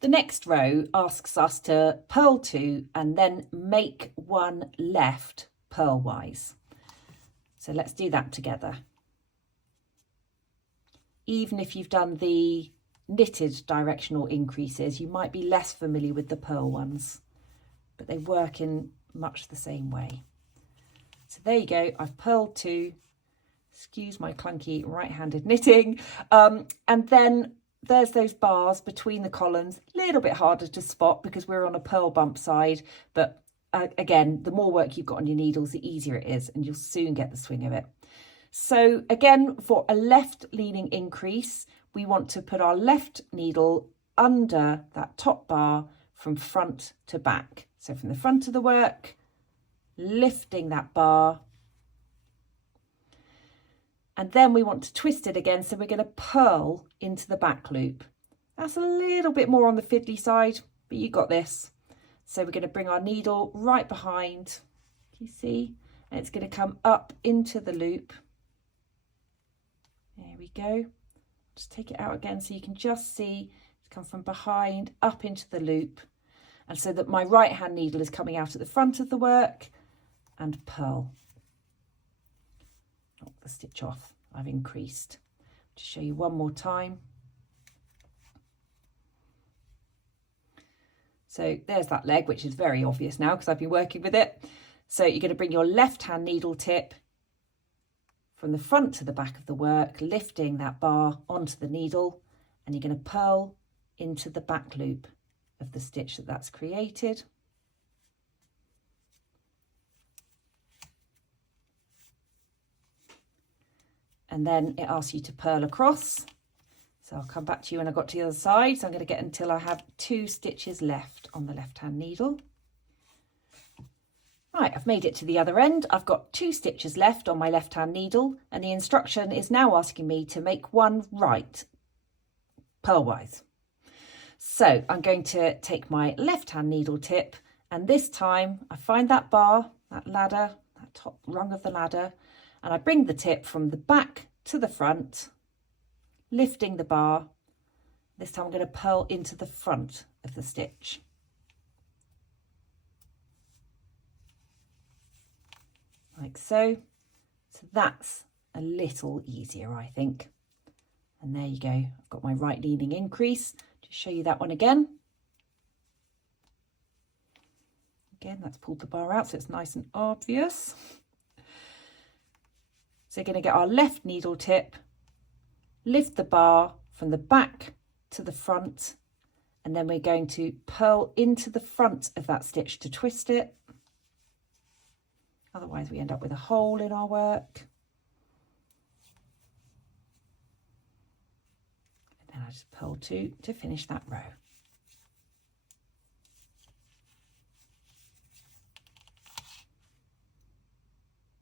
The next row asks us to purl 2 and then make 1 left purlwise. So let's do that together. Even if you've done the knitted directional increases, you might be less familiar with the purl ones, but they work in much the same way. So there you go, I've purled 2, excuse my clunky right-handed knitting, and then there's those bars between the columns, a little bit harder to spot because we're on a purl bump side, but again, the more work you've got on your needles, the easier it is, and you'll soon get the swing of it. So again, for a left leaning increase, we want to put our left needle under that top bar from front to back. So from the front of the work, lifting that bar, and then we want to twist it again, so we're going to purl into the back loop. That's a little bit more on the fiddly side, but you got this. So we're going to bring our needle right behind, you see, and it's going to come up into the loop. There we go. Just take it out again so you can just see it's come from behind up into the loop, and so that my right hand needle is coming out at the front of the work, and purl. Knock the stitch off, I've increased. Just show you one more time. So there's that leg, which is very obvious now because I've been working with it. So you're going to bring your left hand needle tip from the front to the back of the work, lifting that bar onto the needle, and you're going to purl into the back loop of the stitch that's created. And then it asks you to purl across. So I'll come back to you when I got to the other side. So I'm going to get until I have 2 stitches left on the left hand needle. Right, I've made it to the other end. I've got 2 stitches left on my left hand needle, and the instruction is now asking me to make 1 right purlwise. So I'm going to take my left hand needle tip, and this time I find that bar, that ladder, that top rung of the ladder, and I bring the tip from the back to the front, lifting the bar. This time I'm going to purl into the front of the stitch. Like so. So that's a little easier, I think. And there you go. I've got my right leaning increase. Just show you that one again. Again, that's pulled the bar out so it's nice and obvious. So we're going to get our left needle tip, lift the bar from the back to the front, and then we're going to purl into the front of that stitch to twist it. Otherwise we end up with a hole in our work. And then I just purl 2 to finish that row.